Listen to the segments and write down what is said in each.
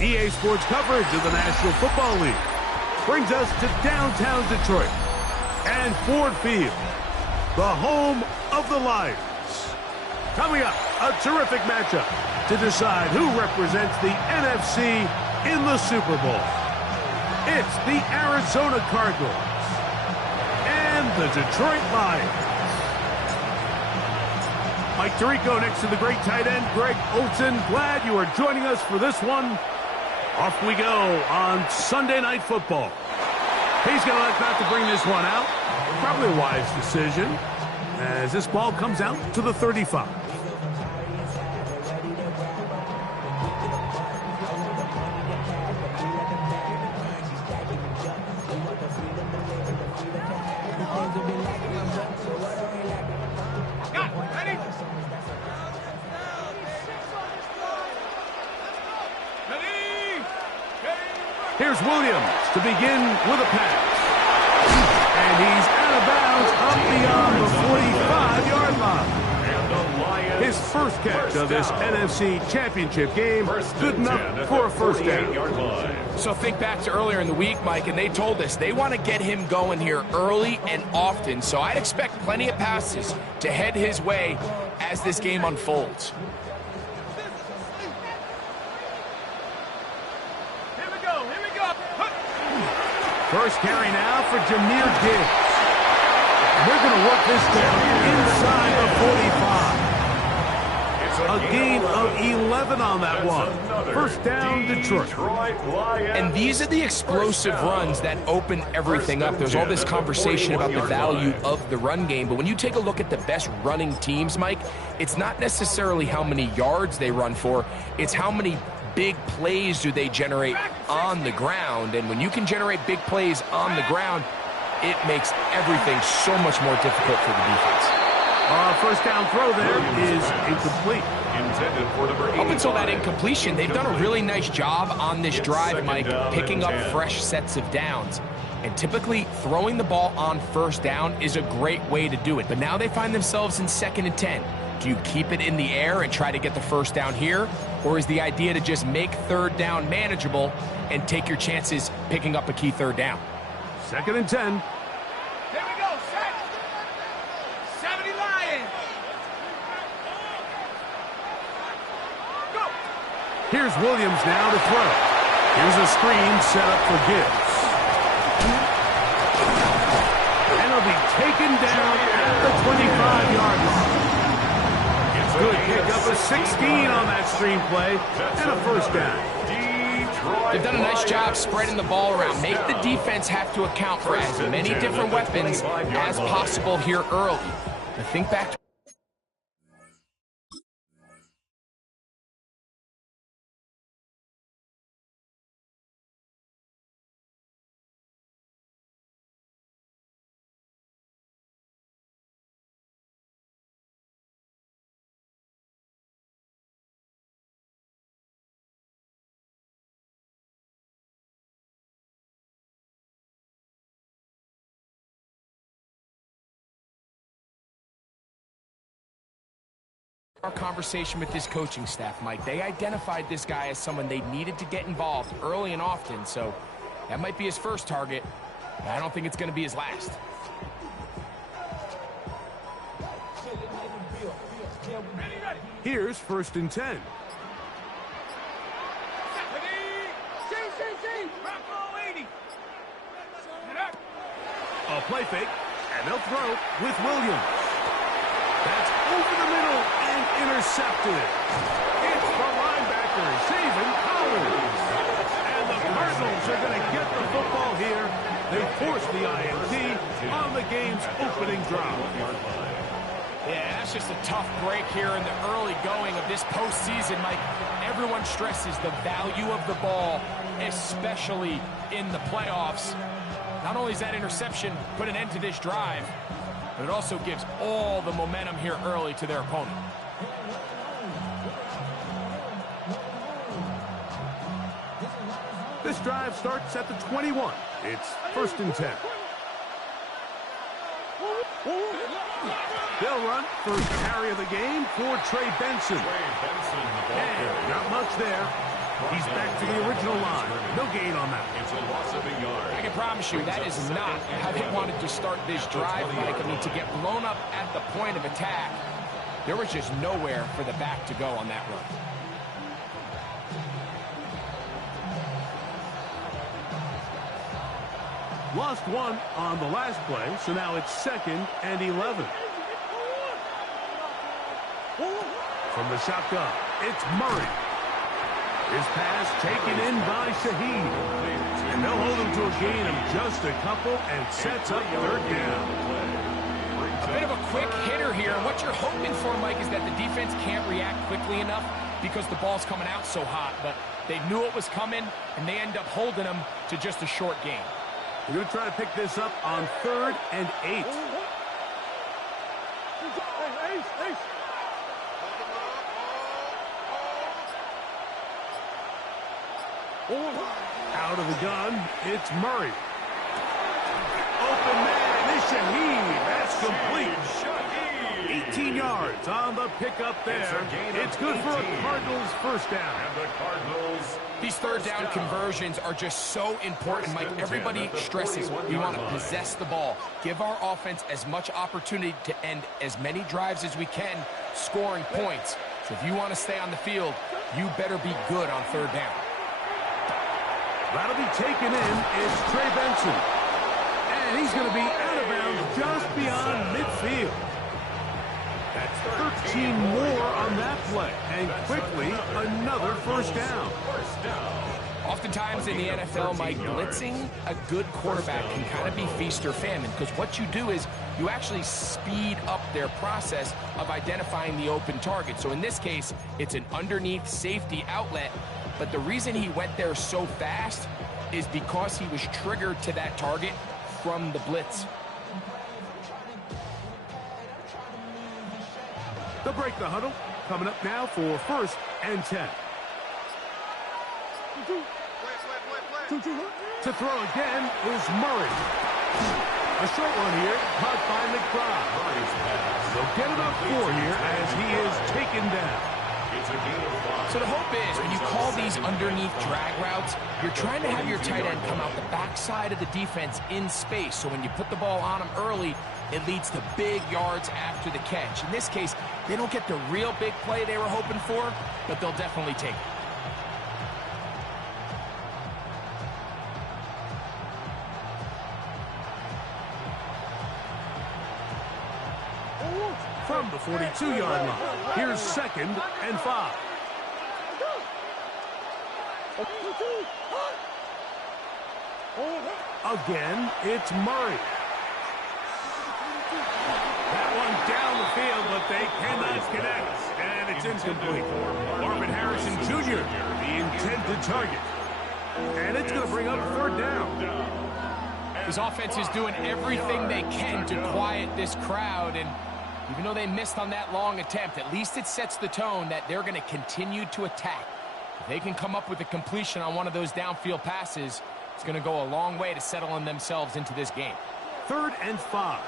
EA Sports coverage of the National Football League brings us to downtown Detroit and Ford Field, the home of the Lions. Coming up, a terrific matchup to decide who represents the NFC in the Super Bowl. It's the Arizona Cardinals and the Detroit Lions. Mike Tirico next to the great tight end, Greg Olsen. Glad you are joining us for this one. Off we go on Sunday Night Football. He's going to elect not to bring this one out. Probably a wise decision as this ball comes out to the 35. Here's Williams to begin with a pass. And he's out of bounds up beyond the 45-yard line. His first catch of this NFC Championship game, good enough for a first down. So think back to earlier in the week, Mike, and they told us they want to get him going here early and often. So I'd expect plenty of passes to head his way as this game unfolds. First carry now for Jahmyr Gibbs. They're going to work this down inside the 45. A gain of 11 on that one. First down, Detroit. And these are the explosive runs that open everything up. There's all this conversation about the value of the run game, but when you take a look at the best running teams, Mike, it's not necessarily how many yards they run for, it's how many big plays do they generate on the ground. And when you can generate big plays on the ground, it makes everything so much more difficult for the defense. First down throw there is incomplete. Up until that incompletion, they've done a really nice job on this drive, Mike, picking up fresh sets of downs. And typically, throwing the ball on first down is a great way to do it. But now they find themselves in 2nd and 10. Do you keep it in the air and try to get the first down here? Or is the idea to just make third down manageable and take your chances picking up a key third down? 2nd and 10. Here we go, set. 70 Lions. Go. Here's Williams now to throw. Here's a screen set up for Gibbs. And it'll be taken down at the 25-yard line. Good pick up a 16 on that screen play and a first down. They've done a nice job spreading the ball around. Make the defense have to account for as many different weapons as possible here early. But think back to our conversation with this coaching staff, Mike. They identified this guy as someone they needed to get involved early and often, so that might be his first target, but I don't think it's going to be his last. Here's 1st and 10. A play fake, and they'll throw with Williams. That's over the middle and intercepted. It's the linebacker, Zaven Collins. And the Cardinals are going to get the football here. They force the INT on the game's opening drive. Yeah, that's just a tough break here in the early going of this postseason, Mike. Everyone stresses the value of the ball, especially in the playoffs. Not only does that interception put an end to this drive, but it also gives all the momentum here early to their opponent. This drive starts at the 21. It's 1st and 10. They'll run first carry of the game for Trey Benson. And not much there. He's back to the original line. No gain on that. It's a loss of a yard. I can promise you that is not how they wanted to start this drive, Mike. I mean, to get blown up at the point of attack, there was just nowhere for the back to go on that run. Lost one on the last play, so now it's 2nd and 11. From the shotgun, it's Murray. His pass taken in by Shaheed. And they'll hold him to a gain of just a couple and sets up 3rd down. A bit of a quick hitter here. What you're hoping for, Mike, is that the defense can't react quickly enough because the ball's coming out so hot. But they knew it was coming, and they end up holding them to just a short gain. We're going to try to pick this up on 3rd and 8. Out of the gun, it's Murray. Open man is Shaheed. That's complete. 18 yards on the pickup there. It's good for a Cardinals 1st down. And the Cardinals. These 3rd down conversions are just so important, Mike. Everybody stresses we want to possess the ball, give our offense as much opportunity to end as many drives as we can, scoring points. So if you want to stay on the field, you better be good on 3rd down. That'll be taken in. It's Trey Benson. And he's going to be out of bounds just beyond midfield. That's 13 more on that play. And quickly, another 1st down. Oftentimes in the NFL, Mike, blitzing a good quarterback can kind of be feast or famine, because what you do is you actually speed up their process of identifying the open target. So in this case, it's an underneath safety outlet, but the reason he went there so fast is because he was triggered to that target from the blitz. They'll break the huddle. Coming up now for 1st and 10. To throw again is Murray. A short one here, caught by McBride. They'll get about 4 here as he is taken down. So the hope is when you call these underneath drag routes, you're trying to have your tight end come out the backside of the defense in space. So when you put the ball on him early, it leads to big yards after the catch. In this case, they don't get the real big play they were hoping for, but they'll definitely take it. From the 42-yard line, here's 2nd and 5. Again, it's Murray. That one down the field, but they cannot connect, and it's incomplete. Marvin Harrison Jr., the intended target. And it's going to bring up 3rd down. This offense is doing everything they can to quiet this crowd, and even though they missed on that long attempt, at least it sets the tone that they're going to continue to attack. If they can come up with a completion on one of those downfield passes, it's going to go a long way to settling themselves into this game. 3rd and 5.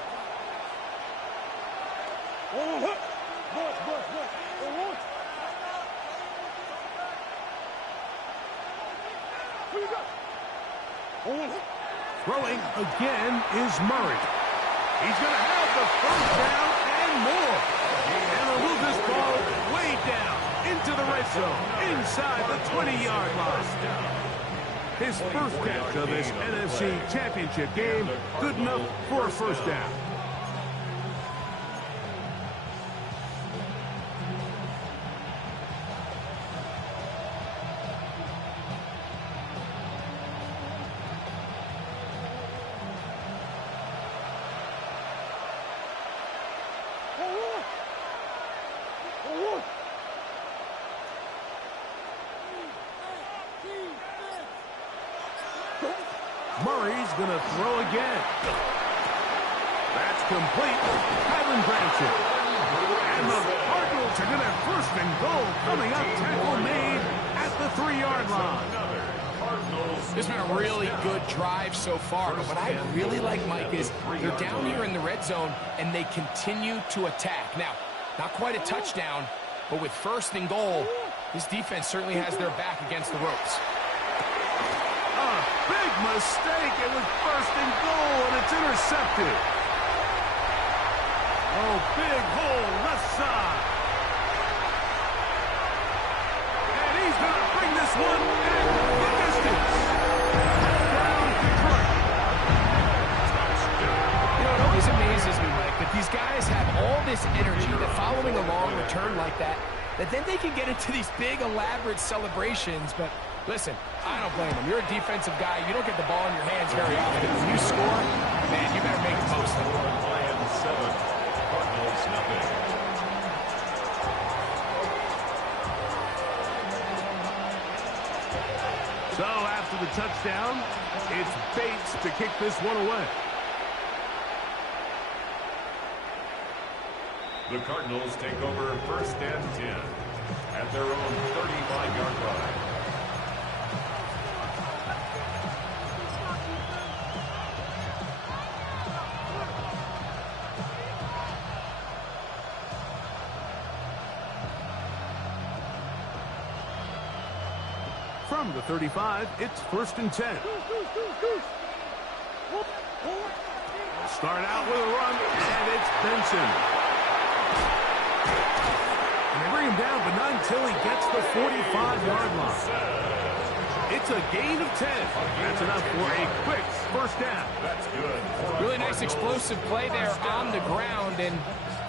Throwing again is Murray. He's going to have the 1st down and more. And they'll move this ball way down into the red zone, inside the 20-yard line. His first catch of this NFC Championship game, good enough for a 1st down. Murray's going to throw again. That's complete. Kylen Granson. And the Cardinals are going to have first and goal coming up. Tackle made at the 3-yard line. This has been a really good drive so far, but what I really like, Mike, is they're down here in the red zone, and they continue to attack. Now, not quite a touchdown, but with first and goal, this defense certainly has their back against the ropes. Big mistake. It was first and goal, and it's intercepted. Oh, big hole left side. And he's going to bring this one back the distance. Down Detroit. You know, it always amazes me, Mike, that these guys have all this energy that following a long return like that then they can get into these big, elaborate celebrations, but listen, I don't blame them. You're a defensive guy. You don't get the ball in your hands very often. When you score, man, you better make the most of it. Lions 7, Cardinals nothing. So after the touchdown, it's Bates to kick this one away. The Cardinals take over first and 10 at their own 35-yard line. From the 35, it's first and 10. They'll start out with a run, and it's Benson. And they bring him down, but not until he gets the 45-yard line. It's a gain of 10. That's enough for a quick first down. That's good. Really nice explosive play there on the ground. And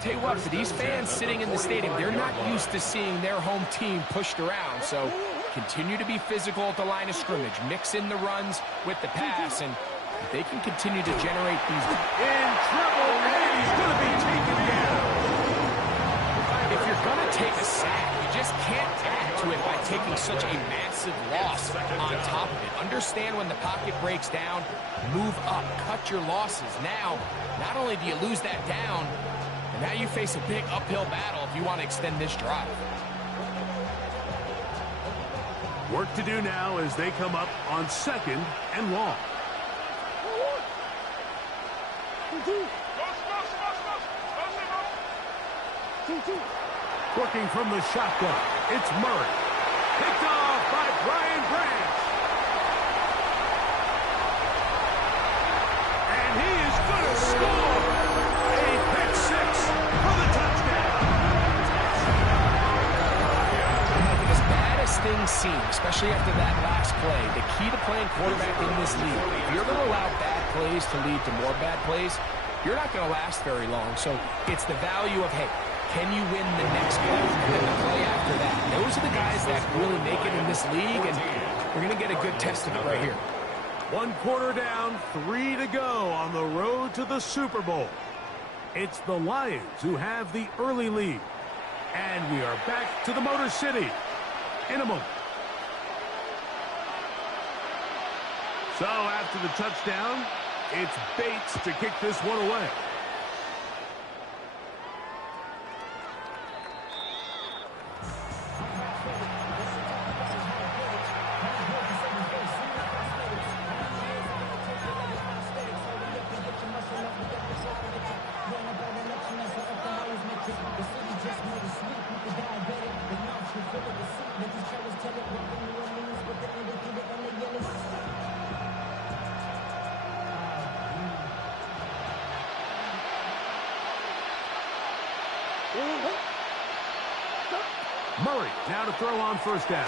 tell you what, for these fans sitting in the stadium, they're not used to seeing their home team pushed around. So continue to be physical at the line of scrimmage. Mix in the runs with the pass. And if they can continue to generate these. In trouble, and he's going to be taken down. If you're going to take a sack, you just can't add to it by taking such a massive loss on top of it. Understand when the pocket breaks down, move up, cut your losses. Now, not only do you lose that down, but now you face a big uphill battle if you want to extend this drive. Work to do now as they come up on second and long. Working from the shotgun, it's Murray. Picked off by Brian Branch. And he is going to score. A pick six for the touchdown. As bad as things seem, especially after that last play, the key to playing quarterback in this league, if you're going to allow bad plays to lead to more bad plays, you're not going to last very long. So it's the value of, hey, can you win the next play and then the play after that? Those are the guys that really make it in this league, and we're going to get a good test of it right here. 1 quarter down, 3 to go on the road to the Super Bowl. It's the Lions who have the early lead. And we are back to the Motor City in a moment. So after the touchdown, it's Bates to kick this one away. Murray now to throw on first down.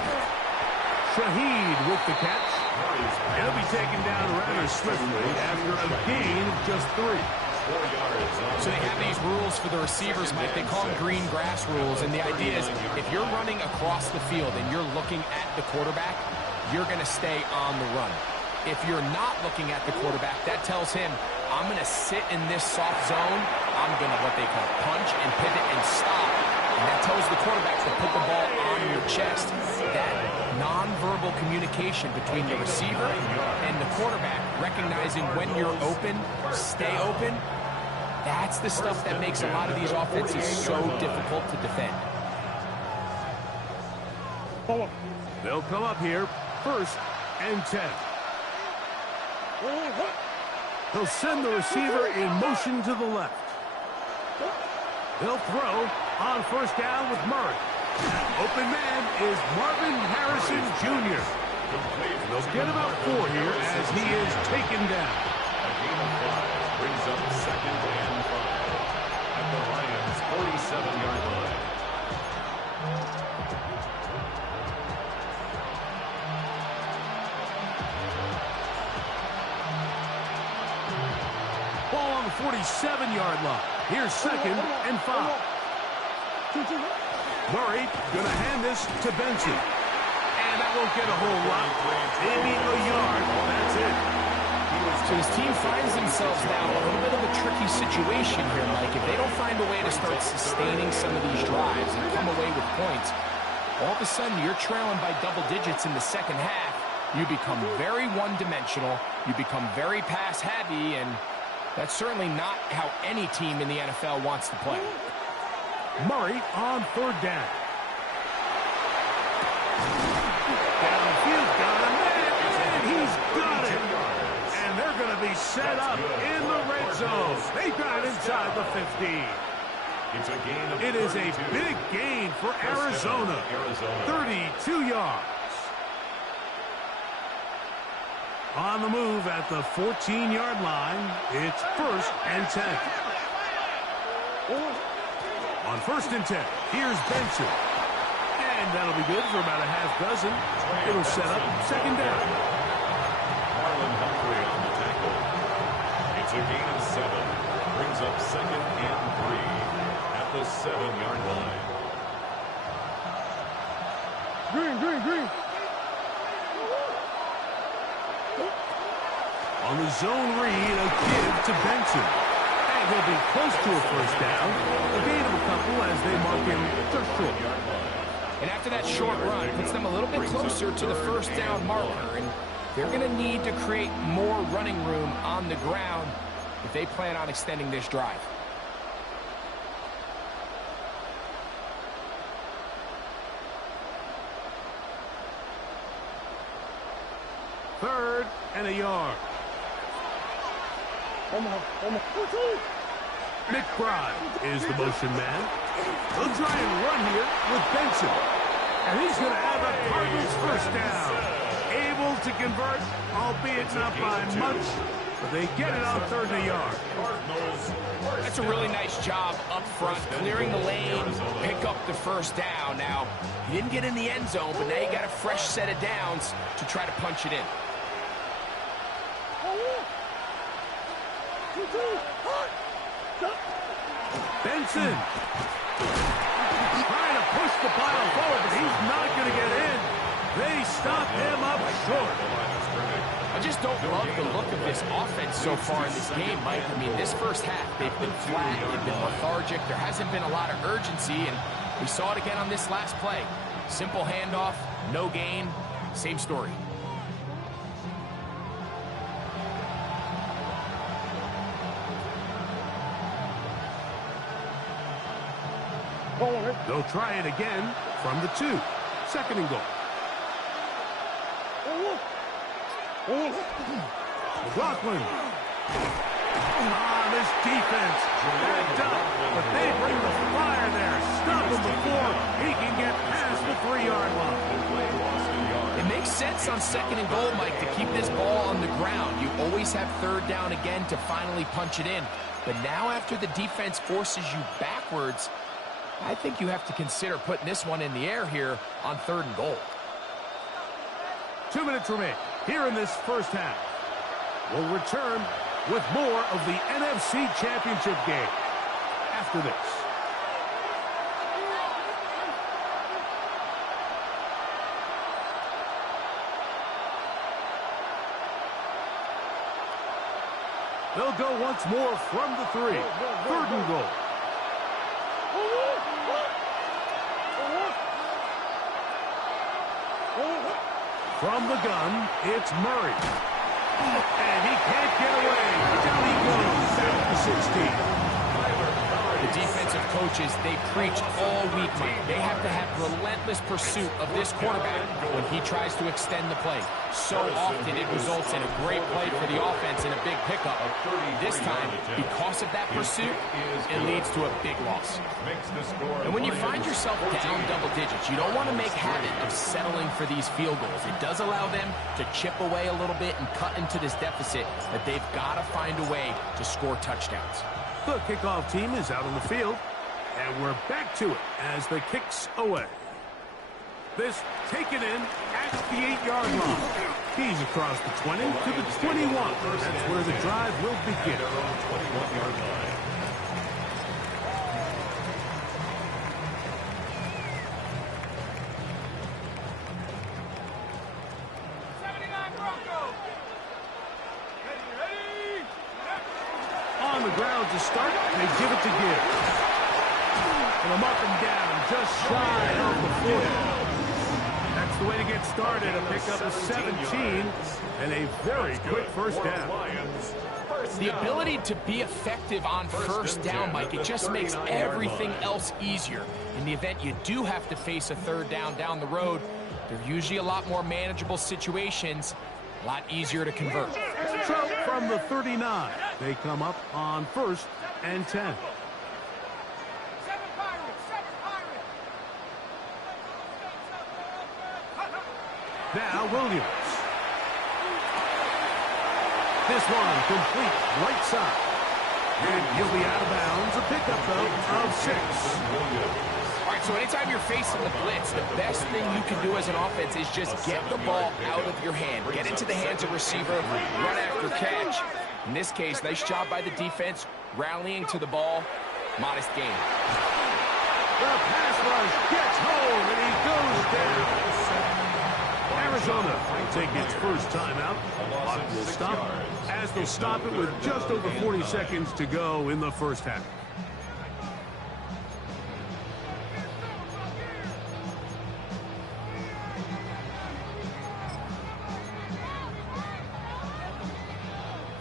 Shaheed with the catch. He'll be taken down rather swiftly after a gain of just 3. 4 yards. So they have these rules for the receivers, Mike. They call them green grass rules, and the idea is if you're running across the field and you're looking at the quarterback, you're going to stay on the run. If you're not looking at the quarterback, that tells him, I'm going to sit in this soft zone. I'm going to what they call punch and pivot and stop And that tells the quarterback to put the ball on your chest. That nonverbal communication between the receiver and the quarterback, recognizing when you're open, stay open, that's the stuff that makes a lot of these offenses so difficult to defend. They'll come up here, 1st and 10. He'll send the receiver in motion to the left. He'll throw on 1st down with Murray. Open man is Marvin Harrison Jr. They'll get about 4 here as he is taken down. A gain of 5 brings up 2nd and 5 at the Lions' 47-yard line. Ball on the 47-yard line. Here's 2nd and 5. Murray gonna hand this to Benson. And that won't get a whole lot. Maybe a yard. That's it. So his team finds themselves now in a little bit of a tricky situation here, Mike. If they don't find a way to start sustaining some of these drives and come away with points, all of a sudden you're trailing by double digits in the second half. You become very one-dimensional. You become very pass-heavy, and that's certainly not how any team in the NFL wants to play. Murray on 3rd down. Downfield, got him, and he's got it. And they're going to be set up in the red zone. They got it inside the 15. It's a gain of It is a 32. big gain for Arizona. 32 yards. On the move at the 14-yard line, it's 1st and 10. On 1st and 10, here's Benson. And that'll be good for about a half dozen. It'll set up 2nd down. Marlon Humphrey on the tackle. It's a gain of 7. Brings up 2nd and 3 at the 7-yard line. Green. On the zone read, a give to Benson. And he'll be close to a 1st down. A gain of a couple as they mark him just short. And after that short run, puts them a little bit closer to the 1st down marker. And they're going to need to create more running room on the ground if they plan on extending this drive. Third and a yard. McBride is the motion man. He'll try and run here with Benson. And he's going to have a Cardinals 1st down. Able to convert, albeit not by much, but they get it on 3rd and a yard. That's a really nice job up front, clearing the lane, pick up the 1st down. Now, he didn't get in the end zone, but now you got a fresh set of downs to try to punch it in. Benson trying to push the pile forward, but he's not going to get in. They stop him up short. I just don't love the look of this offense so far in this game, Mike. I mean, this 1st half, they've been flat, they've been lethargic. There hasn't been a lot of urgency, and we saw it again on this last play. Simple handoff, no gain, same story. They'll try it again from the 2. 2nd and goal. McLaughlin. This defense backed up, but they bring the fire there. Stop him before he can get past the 3-yard line. It makes sense on 2nd and goal, Mike, to keep this ball on the ground. You always have 3rd down again to finally punch it in. But now after the defense forces you backwards, I think you have to consider putting this one in the air here on 3rd and goal. 2 minutes remain here in this 1st half. We'll return with more of the NFC Championship game after this. They'll go once more from the 3. 3rd and goal. From the gun, it's Murray. And he can't get away. Down he goes, down to 16. The defensive coaches, they preach all week, Mike. They have to have relentless pursuit of this quarterback when he tries to extend the play. So often it results in a great play for the offense and a big pickup. This time, because of that pursuit, it leads to a big loss. And when you find yourself down double digits, you don't want to make habit of settling for these field goals. It does allow them to chip away a little bit and cut into this deficit, but they've got to find a way to score touchdowns. The kickoff team is out on the field, and we're back to it as the kick's away. This taken in at the 8-yard line. He's across the 20 to the 21. That's where the drive will begin. 21-yard line. On the ground to start, they give it to Gibbs. And I'm up and down, just shy of the 40. That's the way to get started. A pickup of 17 and a very quick first down. The ability to be effective on first down, Mike, it just makes everything else easier. In the event you do have to face a third down the road, they're usually a lot more manageable situations, a lot easier to convert. So from the 39, they come up on 1st and 10. Now Williams. This one complete right side. And he'll be out of bounds. A pickup, though, of 6. All right, so anytime you're facing the blitz, the best thing you can do as an offense is just get the ball out of your hand. Get into the hands of receiver, run after catch. In this case, nice job by the defense, rallying to the ball. Modest gain. The pass rush gets home, and he goes down. Arizona will take its first timeout. Clock will stop as they'll stop it with just over 40 seconds to go in the first half.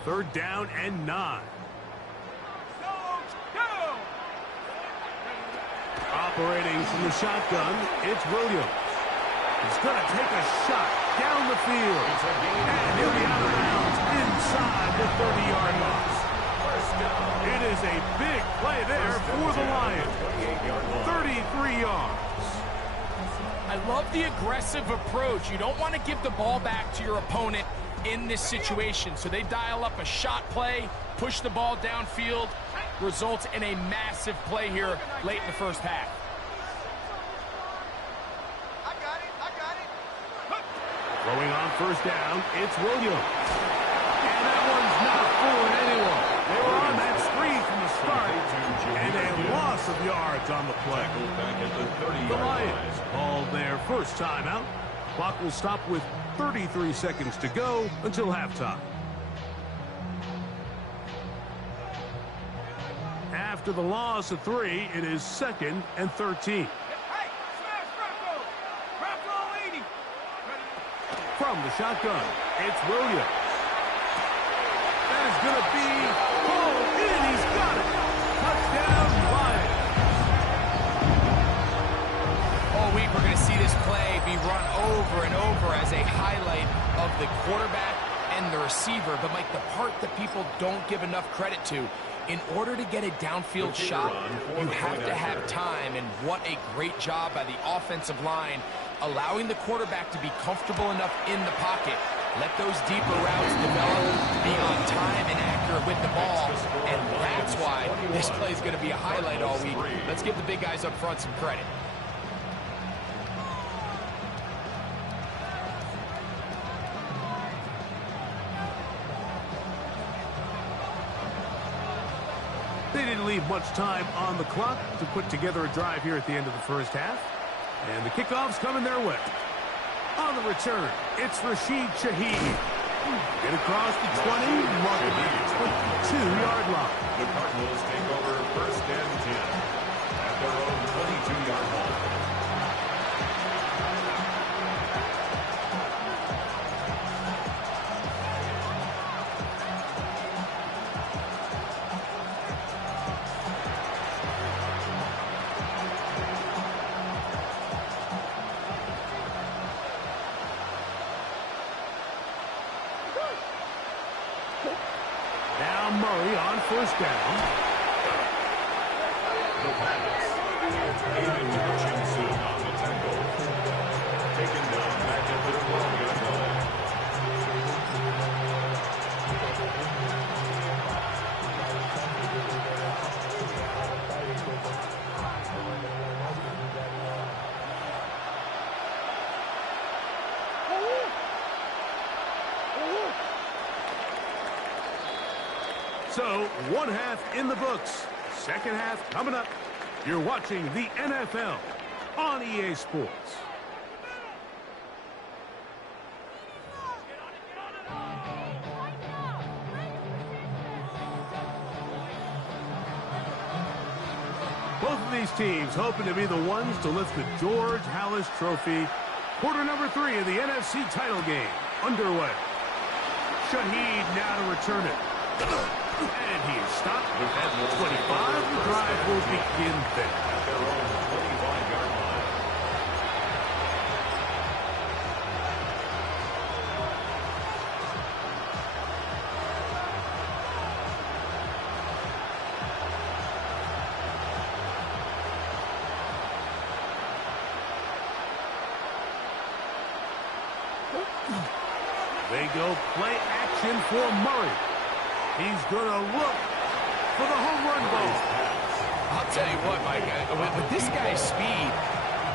Third down and 9. Operating from the shotgun, it's Williams. He's going to take a shot down the field. And he'll be out of bounds inside the 30-yard line. It is a big play there for the Lions. 33 yards. I love the aggressive approach. You don't want to give the ball back to your opponent in this situation. So they dial up a shot play, push the ball downfield, results in a massive play here late in the first half. Throwing on first down, it's Williams. And that one's not fooling anyone. They were on that screen from the start, and a loss of yards on the play. The Lions called their first timeout. Clock will stop with 33 seconds to go until halftime. After the loss of 3, it is 2nd and 13. From the shotgun, it's Williams. That is going to be pulled in. He's got it. Touchdown, Lions. All week we're going to see this play be run over and over as a highlight of the quarterback and the receiver. But, Mike, the part that people don't give enough credit to, in order to get a downfield shot, you have to have time. And what a great job by the offensive line, allowing the quarterback to be comfortable enough in the pocket. Let those deeper routes develop, be on time and accurate with the ball. And that's why this play is going to be a highlight all week. Let's give the big guys up front some credit. They didn't leave much time on the clock to put together a drive here at the end of the first half. And the kickoff's coming their way. On the return, it's Rashid Shaheed. Get across the 20, marking the 22-yard line. The Cardinals take over 1st and 10 at their own 22-yard line. Now Murray on first down. The pass. Aiden Hutchinson on the tackle. Taken down back at the 12-yard line. So, one half in the books. Second half coming up. You're watching the NFL on EA Sports. Both of these teams hoping to be the ones to lift the George Halas Trophy. Quarter number 3 of the NFC title game underway. Shaheed now to return it. And he is stopped at the 25. The drive will begin there. At their own 25-yard line. They go play action for Murray. He's going to look for the home run ball. I'll tell you what, Mike, with this guy's speed,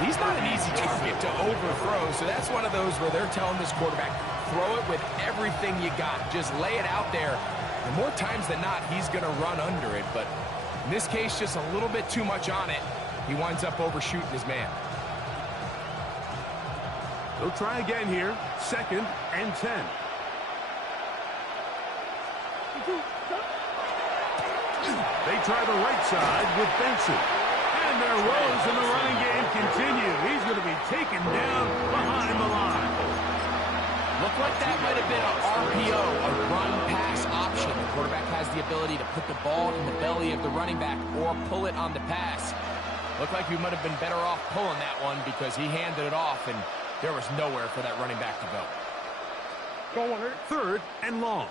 he's not an easy target to overthrow. So that's one of those where they're telling this quarterback, throw it with everything you got. Just lay it out there. And more times than not, he's going to run under it. But in this case, just a little bit too much on it. He winds up overshooting his man. They'll try again here. 2nd and 10. They try the right side with Benson. And their woes in the running game continue. He's going to be taken down behind the line. Looked like that might have been an RPO, a run-pass option. The quarterback has the ability to put the ball in the belly of the running back or pull it on the pass. Looked like he might have been better off pulling that one because he handed it off, and there was nowhere for that running back to go. 3rd and long.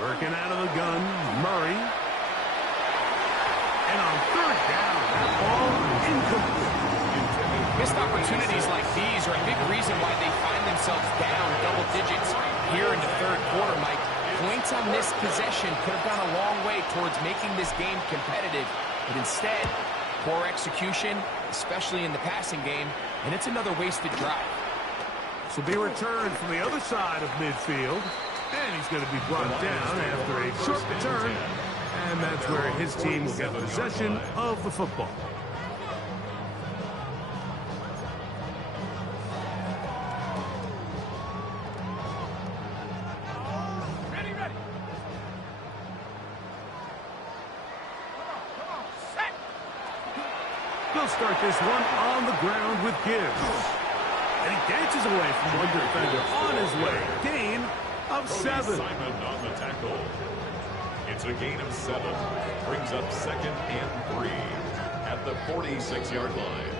Working out of the gun, Murray. And on 3rd down, that ball incomplete. Missed opportunities like these are a big reason why they find themselves down double digits here in the 3rd quarter, Mike. Points on this possession could have gone a long way towards making this game competitive, but instead, poor execution, especially in the passing game, and it's another wasted drive. This will be returned from the other side of midfield. And he's going to be brought down after a short return. And that's where his team will get possession of the football. They'll start this one on the ground with Gibbs. And he dances away from one defender on his way. Gain of 7. Simon on the tackle. It's a gain of 7. Brings up 2nd and 3 at the 46-yard line.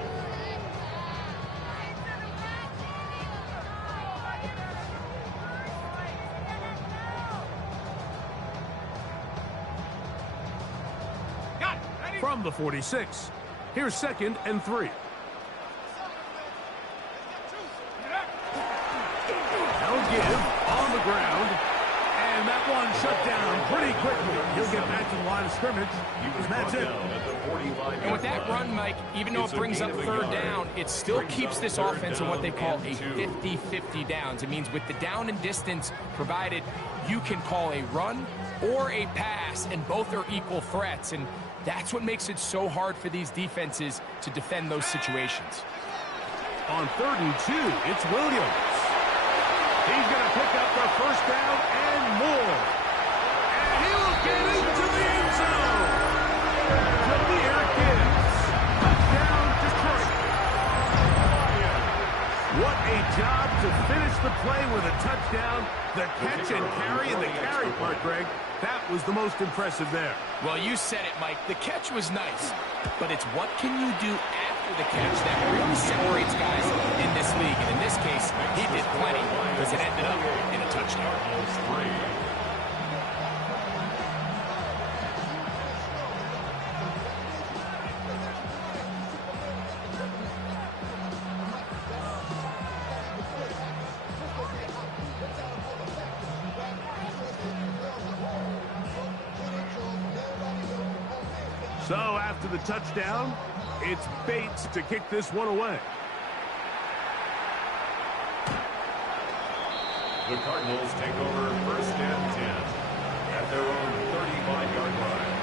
From the 46, here's 2nd and 3. They'll give on the ground, and that one shut down pretty quickly. He'll get back to the line of scrimmage, and that's it. And with that run, Mike, even though it brings up 3rd down, it still keeps this offense in what they call a 50-50 downs. It means with the down and distance provided, you can call a run or a pass, and both are equal threats. And that's what makes it so hard for these defenses to defend those situations. On 3rd and 2, it's Williams. He's going to pick up the 1st down and more. And he will get into the end zone. Jahmyr Gibbs. Touchdown, Detroit. What a job to finish the play with a touchdown. The catch catch and carry, and the carry part, Greg, that was the most impressive there. Well, you said it, Mike. The catch was nice, but it's what can you do after the catch that really separates guys in this league. And in this case, he did plenty because it ended up in a touchdown. So after the touchdown, it's Bates to kick this one away. The Cardinals take over 1st and 10 at their own 35-yard line.